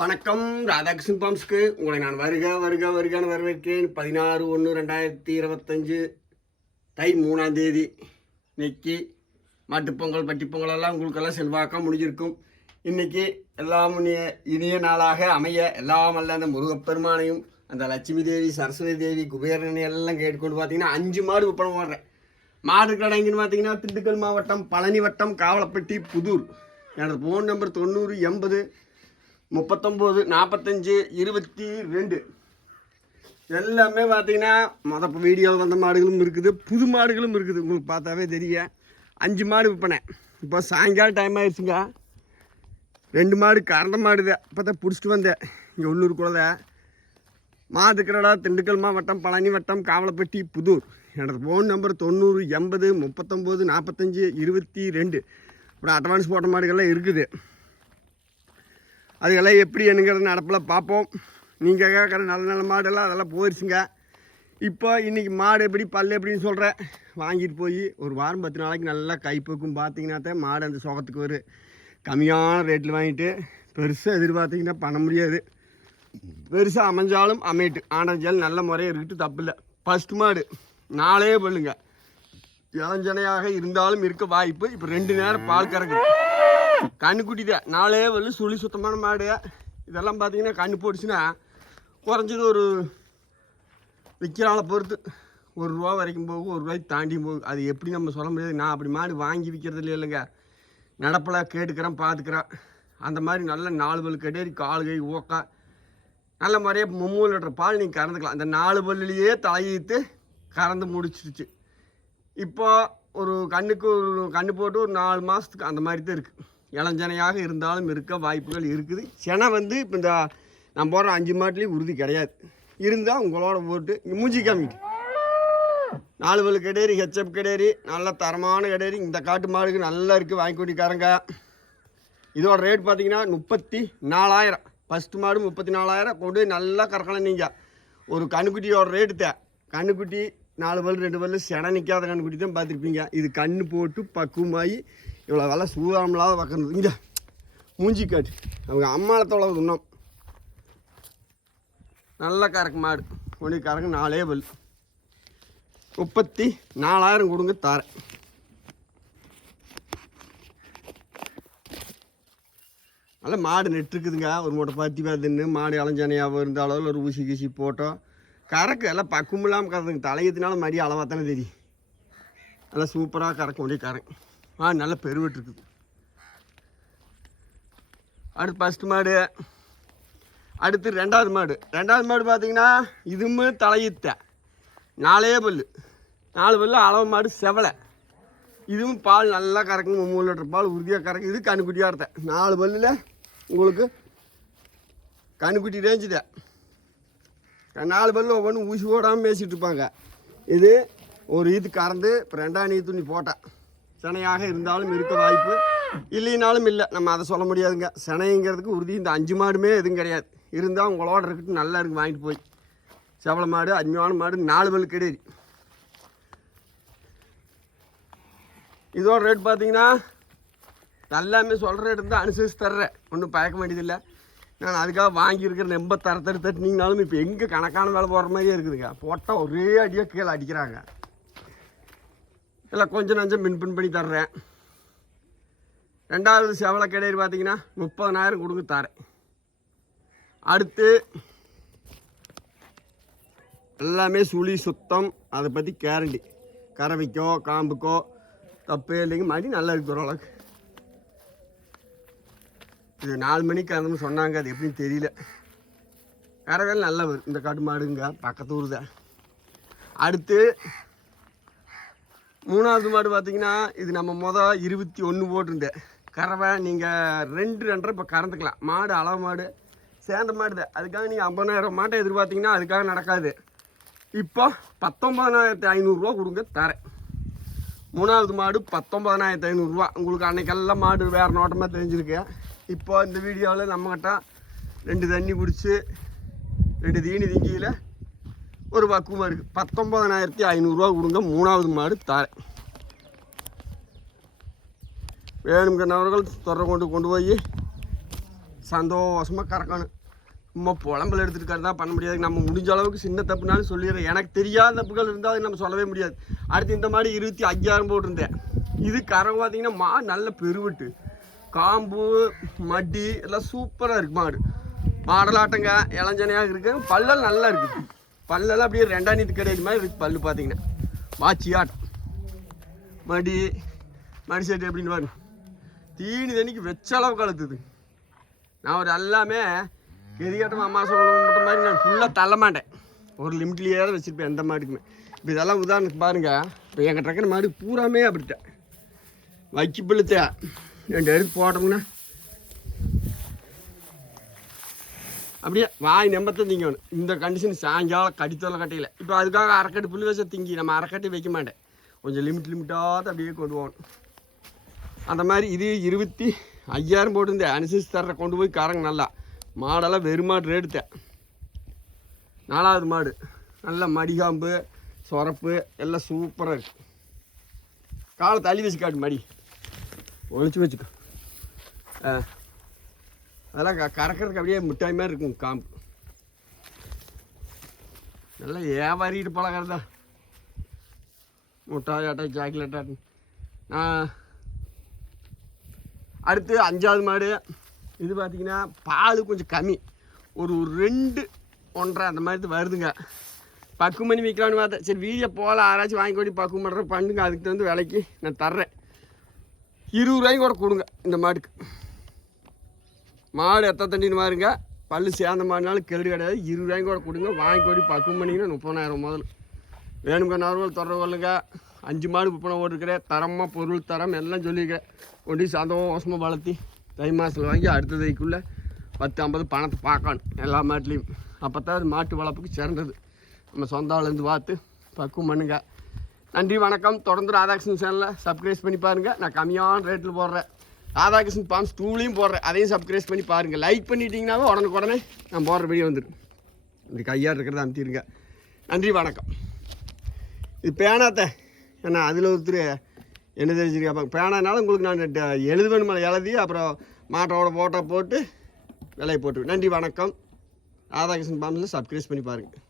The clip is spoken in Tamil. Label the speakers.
Speaker 1: வணக்கம். ராதாகிருஷ்ணன் பாம்ஸ்க்கு உங்களை நான் வருக வருக வருகான்னு வரவேற்கிறேன். பதினாறு ஒன்று ரெண்டாயிரத்தி இருபத்தஞ்சு தை மூணாம் தேதி. இன்னைக்கு மாட்டுப்பொங்கல் பட்டிப்பொங்கல் எல்லாம் உங்களுக்கெல்லாம் செல்வாக்காக முடிஞ்சிருக்கும். இன்னைக்கு எல்லாம் இனிய நாளாக அமைய எல்லாம் அல்ல அந்த முருகப்பெருமானையும் அந்த லட்சுமி தேவி சரஸ்வதி தேவி குபேரனை எல்லாம் கேட்டுக்கொண்டு பார்த்தீங்கன்னா அஞ்சு மாடு விற்பனை பண்ணுறேன் மாடு கடைங்கன்னு பார்த்தீங்கன்னா திண்டுக்கல் மாவட்டம் பழனி வட்டம் காவலப்பட்டி புதூர். எனது ஃபோன் நம்பர் தொண்ணூறு எண்பது முப்பத்தொம்போது நாற்பத்தஞ்சு இருபத்தி ரெண்டு. எல்லாமே பார்த்தீங்கன்னா மொத வீடியோவில் வந்த மாடுகளும் இருக்குது. புது மாடுகளும் இருக்குது. உங்களுக்கு பார்த்தாவே தெரியும் அஞ்சு மாடு விற்பனை. இப்போ சாயங்காலம் டைம் ஆயிடுச்சுங்க. ரெண்டு மாடு கறந்த மாடுது இப்போ தான் பிடிச்சிட்டு வந்தேன். இங்கே உள்ளூர் குழந்தை. மாதுக்கரடா திண்டுக்கல் மாவட்டம் பழனி வட்டம் காவலப்பட்டி புதூர். எனது ஃபோன் நம்பர் தொண்ணூறு எண்பது முப்பத்தொம்போது நாற்பத்தஞ்சு இருபத்தி ரெண்டு. அப்புறம் அட்வான்ஸ் போட்ட மாடுகள்லாம் இருக்குது. அதுக்கெல்லாம் எப்படி என்னங்கிற நடப்பில் பார்ப்போம். நீங்கள் கேட்குற நல்ல நல்ல மாடெல்லாம் அதெல்லாம் போயிடுச்சுங்க இப்போ இன்றைக்கி மாடு எப்படி பல்லு எப்படின்னு சொல்கிறேன் வாங்கிட்டு போய் ஒரு வாரம் பத்து நாளைக்கு நல்லா கைப்போக்கும் பார்த்தீங்கன்னா தான் மாடு அந்த சுகத்துக்கு ஒரு கம்மியான ரேட்டில் வாங்கிட்டு பெருசாக எதிர்பார்த்தீங்கன்னா பண்ண முடியாது. பெருசாக அமைஞ்சாலும் அமையட்டு ஆனஞ்சாலும் நல்ல முறையாக இருக்கட்டும் தப்பு இல்லை. ஃபஸ்ட் மாடு நாளே பண்ணுங்க இளஞ்சனையாக இருந்தாலும் இருக்க வாய்ப்பு. இப்போ ரெண்டு நேரம் பால் கறக்குது. கண்ணுக்குட்டிதான் நாலே நாளே வந்து சுழி சுத்தமான மாடு. இதெல்லாம் பார்த்தீங்கன்னா கண்ணு போட்டுச்சுன்னா குறைஞ்சது ஒரு விற்கிறால பொறுத்து ஒரு ரூபா வரைக்கும் போகும் ஒரு ரூபாய்க்கு தாண்டியும் போகும். அது எப்படி நம்ம சொல்ல முடியாது. நான் அப்படி மாடு வாங்கி விற்கிறது இல்லைங்க. நடப்பில் கேட்டுக்கிறேன் பார்த்துக்கிறேன் அந்த மாதிரி நல்ல நாலு பல் கடையறி கால் கை ஓக்கா. நல்ல மாதிரியே மும்மூணு லிட்டர் பால் நீங்கள் கறந்துக்கலாம். அந்த நாலு பல்லுலேயே தலையிட்டு கறந்து முடிச்சிருச்சு. இப்போ ஒரு கண்ணுக்கு ஒரு கண்ணு போட்டு ஒரு நாலு மாதத்துக்கு அந்த மாதிரி தான் இருக்குது இளஞ்சனையாக இருந்தாலும் இருக்க வாய்ப்புகள் இருக்குது. செனை வந்து இப்போ இந்த நான் போடுற அஞ்சு மாட்டிலையும் உறுதி கிடையாது. இருந்தால் உங்களோட போட்டு இங்கே மூஞ்சி காமிட்டு நாலு பல் கடேரி ஹெச்எப் கடேரி நல்ல தரமான கடேரி இந்த காட்டு மாடுக்கு நல்லா இருக்குது வாங்கி கொட்டிக்காரங்க இதோட ரேட் பார்த்தீங்கன்னா முப்பத்தி நாலாயிரம் ஃபஸ்ட்டு மாடு முப்பத்தி நாலாயிரம் கொண்டு போய் நல்லா கறக்கலாம் நீங்கள் ஒரு கண்ணுக்குட்டியோட ரேட்டு தான் கண்ணுக்குட்டி நாலு பல் ரெண்டு பல் சென நிற்காத கண்ணுக்குட்டி தான் பார்த்துருப்பீங்க இது கண்ணு போட்டு பக்குவமாகி இவ்வளோ வேலை சூதாமலாத பார்க்கறது இங்கே மூஞ்சி காட்டு. அவங்க அம்மாளத்தோட இன்னும் நல்ல கறக்கு மாடு. கொண்டு கறக்கு நாலே பல். முப்பத்தி நாலாயிரம் கொடுங்க தாரேன். நல்ல மாடு நெட்டுருக்குதுங்க ஒரு மூட்டை பத்தி பார்த்துன்னு மாடு இளஞ்சனையாகவும் இருந்த அளவில் ஒரு ஊசி கீசி போட்டோம். கறக்கு எல்லாம் பக்குமில்லாமல் கறதுங்க தலையத்தினால மடி அளவாக தானே தெரியும். நல்லா சூப்பராக கறக்க முடியும் கறக்கு ஆ நல்ல பெருவெட்டு இருக்குது. அடுத்து ஃபஸ்ட்டு மாடு. அடுத்து ரெண்டாவது மாடு. ரெண்டாவது மாடு பார்த்தீங்கன்னா இதுவுமே தலையித்த நாலே பல்லு. நாலு பல்லு அளவு மாடு செவலை. இதுவும் பால் நல்லா கறக்கும் மூணு லிட்டர் பால் உறுதியாக கறக்கும் இது கண்ணுக்குட்டியாக இருந்தேன் நாலு பல்லில் உங்களுக்கு கண்ணுக்குட்டி ரேஞ்சுதே நாலு பல்லு ஒவ்வொன்றும் ஊசி போடாமல் பேசிகிட்டு இருப்பாங்க. இது ஒரு ஈத்து கறந்து இப்போ ரெண்டாம் நீ துணி போட்டேன். சினையாக இருந்தாலும் இருக்க வாய்ப்பு இல்லைனாலும் இல்லை. நம்ம அதை சொல்ல முடியாதுங்க. சினைங்கிறதுக்கு உறுதி. இந்த அஞ்சு மாடுமே எதுவும் கிடையாது. இருந்தால் உங்களோட இருக்கட்டும் நல்லா இருக்கு வாங்கிட்டு போய். செவல மாடு அஞ்சுமான மாடு நாலு பல்லு கிடையாது இதோட ரேட் பார்த்தீங்கன்னா எல்லாமே சொல்கிற ரேட் இருந்தால் அனுசரித்து தர்றேன். ஒன்றும் பயக்க வேண்டியதில்லை. நான் அதுக்காக வாங்கியிருக்கிற ரொம்ப தர தர தட்டினீங்கனாலும் இப்போ எங்கே கணக்கான வேலை போடுற மாதிரியே இருக்குதுங்க. போட்டால் ஒரே அடியாக கீழே அடிக்கிறாங்க. இல்லை கொஞ்சம் நஞ்சம் பின் பின் பண்ணி தர்றேன். ரெண்டாவது செவலை கிடையாது பார்த்தீங்கன்னா முப்பதனாயிரம் கொடுங்க தரேன். அடுத்து எல்லாமே சுழி சுத்தம் அதை பற்றி கேரண்டி. கறவைக்கோ காம்புக்கோ தப்பே இல்லைங்க மடி நல்லா இருக்கு ஓரளவுக்கு இது நாலு மணிக்கு அந்த சொன்னாங்க அது எப்படின்னு தெரியல. கறவையில் நல்லா வரும் இந்த காட்டு மாடுங்க பக்கத்து ஊர் தான் அடுத்து மூணாவது மாடு பார்த்தீங்கன்னா இது நம்ம மொதல் இருபத்தி ஒன்று போட்டிருந்தேன். கறவை நீங்கள் ரெண்டு ரெண்டரை இப்போ கறந்துக்கலாம். மாடு அளவு மாடு சேர்ந்த மாடு தான் அதுக்காக நீங்கள் ஐம்பதாயிரம் மாட்டை எதிர்பார்த்தீங்கன்னா அதுக்காக நடக்காது. இப்போ பத்தொம்பதனாயிரத்தி ஐநூறுரூவா கொடுங்க தரேன். மூணாவது மாடு பத்தொம்பதனாயிரத்தி ஐநூறுரூவா உங்களுக்கு அன்னைக்கெல்லாம் மாடு வேறு நோட்டமாக தெரிஞ்சிருக்கு. இப்போ இந்த வீடியோவில் நம்மக்கிட்ட ரெண்டு தண்ணி பிடிச்சி ரெண்டு தீனி திங்கியில் ஒரு பக்குவமாக இருக்குது பத்தொம்பதனாயிரத்தி ஐநூறுரூவா கொடுங்க மூணாவது மாடு தரேன் கண்ணவர்கள் தொடர கொண்டு கொண்டு போய் சந்தோஷமாக கறக்கணும். சும்மா புலம்பல் எடுத்துருக்காரு தான் பண்ண முடியாது. நம்ம முடிஞ்ச அளவுக்கு சின்ன தப்புனாலும் சொல்லிடுறேன். எனக்கு தெரியாத தப்புகள் இருந்தால் அது நம்ம சொல்லவே முடியாது. அடுத்து இந்த மாதிரி இருபத்தி ஐயாயிரம் போட்டிருந்தேன். இது கறவை பார்த்தீங்கன்னா மா நல்ல பெருவிட்டு. காம்பு மடி எல்லாம் சூப்பராக இருக்குது மாடு. மாடலாட்டங்க இளஞ்சனையாக இருக்குது பல்லல் நல்லா இருக்குது பல்லெல்லாம் அப்படியே ரெண்டாம் நீத்து கிடையாது மாதிரி இருக்குது பல்லு பார்த்தீங்கன்னா. வாச்சி ஆட்டம் மடி மடி செட்டு எப்படின்னு பாருங்க. தீனி தண்ணிக்கு வெச்ச அளவு கழுத்துது நான் ஒரு எல்லாமே கெதிகட்டம் அம்மா சொல்ல மாதிரி நான் ஃபுல்லாக தள்ள மாட்டேன். ஒரு லிமிட்லேயே தான் வச்சுருப்பேன் எந்த மாட்டுக்குமே. இப்போ இதெல்லாம் உதாரணத்துக்கு பாருங்க. இப்போ எங்கள் டக்குன்னு மாடு பூராமே அப்படிட்டேன் வைக்கி பிள்ளைத்த ரெண்டு எடுத்து போட்டோம்னா அப்படியே வாய் நம்பத்தை திங்கணும். இந்த கண்டிஷன் சாயங்காலம் கடித்தோல கட்டையில். இப்போ அதுக்காக அரைக்கட்டு புள்ளி வச்ச திங்கி நம்ம அரைக்கட்டு வைக்க மாட்டேன். கொஞ்சம் லிமிட் லிமிட்டாக அப்படியே கொண்டு போகணும். அந்த மாதிரி இது இருபத்தி ஐயாயிரம் போட்டிருந்தேன். அனுசரித்து தர கொண்டு போய் காரங்க நல்லா. மாடெல்லாம் வெறுமாடு எடுத்தேன் நாலாவது மாடு. நல்ல மடிகாம்பு சொரப்பு எல்லாம் சூப்பராக இருக்குது காலை தள்ளி வச்சு காட்டு மடி. ஒழிச்சு வச்சுக்கோ. ஆ. அதெல்லாம் க கறக்கிறதுக்கு அப்படியே மிட்டாய் மாதிரி இருக்கும் காம்பு. நல்லா ஏவாரிட்டு பழகிறதா. முட்டாய் ஆட்டை சாக்லேட் ஆட்டு. நான் அடுத்து அஞ்சாவது மாடு. இது பார்த்தீங்கன்னா பால் கொஞ்சம் கம்மி. ஒரு ரெண்டு ஒன்றரை அந்த மாதிரி வருதுங்க. பக்கு பண்ணி விற்கலான்னு பார்த்தேன். சரி வீடியோ போகல. யாராச்சும் வாங்கி கொடி பக்குவம் பண்ணுற பண்ணுங்க. அதுக்கு தகுந்த விலைக்கு நான் தர்றேன். இருபது ரூபாய்க்கு கூட கொடுங்க இந்த மாட்டுக்கு. மாடு எத்த தண்டின்னு பாருங்க. பல் சேர்ந்த மாடுனாலும் கெடு கிடையாது. இருபது ரூபாய்க்கு கூட கொடுங்க. வாங்கி கொடி பக்குவம் பண்ணிங்கன்னா முப்பதாயிரம் முதல்ல வேணுங்க நார்வல் தொடர்வலுங்க அஞ்சு மாடு விற்பனை ஓட்டிருக்கிறேன். தரமாக பொருள் தரம் எல்லாம் சொல்லியிருக்கிறேன். கொண்டு சந்தோஷமாக வளர்த்தி தை மாதத்தில் வாங்கி அடுத்த தைக்குள்ளே பத்து ஐம்பது பணத்தை பார்க்கணும். எல்லா மாட்டிலையும். அப்போ தான் அது மாட்டு வளர்ப்புக்கு சிறந்தது. நம்ம சொந்த ஆளுந்து பார்த்து பக்குவம் பண்ணுங்க. நன்றி வணக்கம். தொடர்ந்து ராதாகிருஷ்ணன் சேனலில் சப்ஸ்கிரைப் பண்ணி பாருங்கள் நான் கம்மியான ரேட்டில் போடுறேன். ராதாகிருஷ்ணன் பாம்ஸ் டூலையும் போடுறேன். அதையும் சப்ஸ்கிரைப் பண்ணி பாருங்கள் லைக் பண்ணிட்டீங்கன்னாவே உடனுக்குடனே நான் போடுற வீடியோ வந்துடும் இப்படி கையால் இருக்கிறத அமுத்திடுங்க நன்றி வணக்கம். இது பேனாத்த ஏன்னா அதில் ஒருத்தர் என்ன தெரிஞ்சுருக்கா அப்போ பேனானாலும் உங்களுக்கு நான் எழுதுவேன் மேலே எழுதி அப்புறம் மாட்டோட ஃபோட்டோ போட்டு விலையை போட்டு நன்றி வணக்கம். ராதாகிருஷ்ணன் பாம்பில் சப்ஸ்கிரைப் பண்ணி பாருங்கள்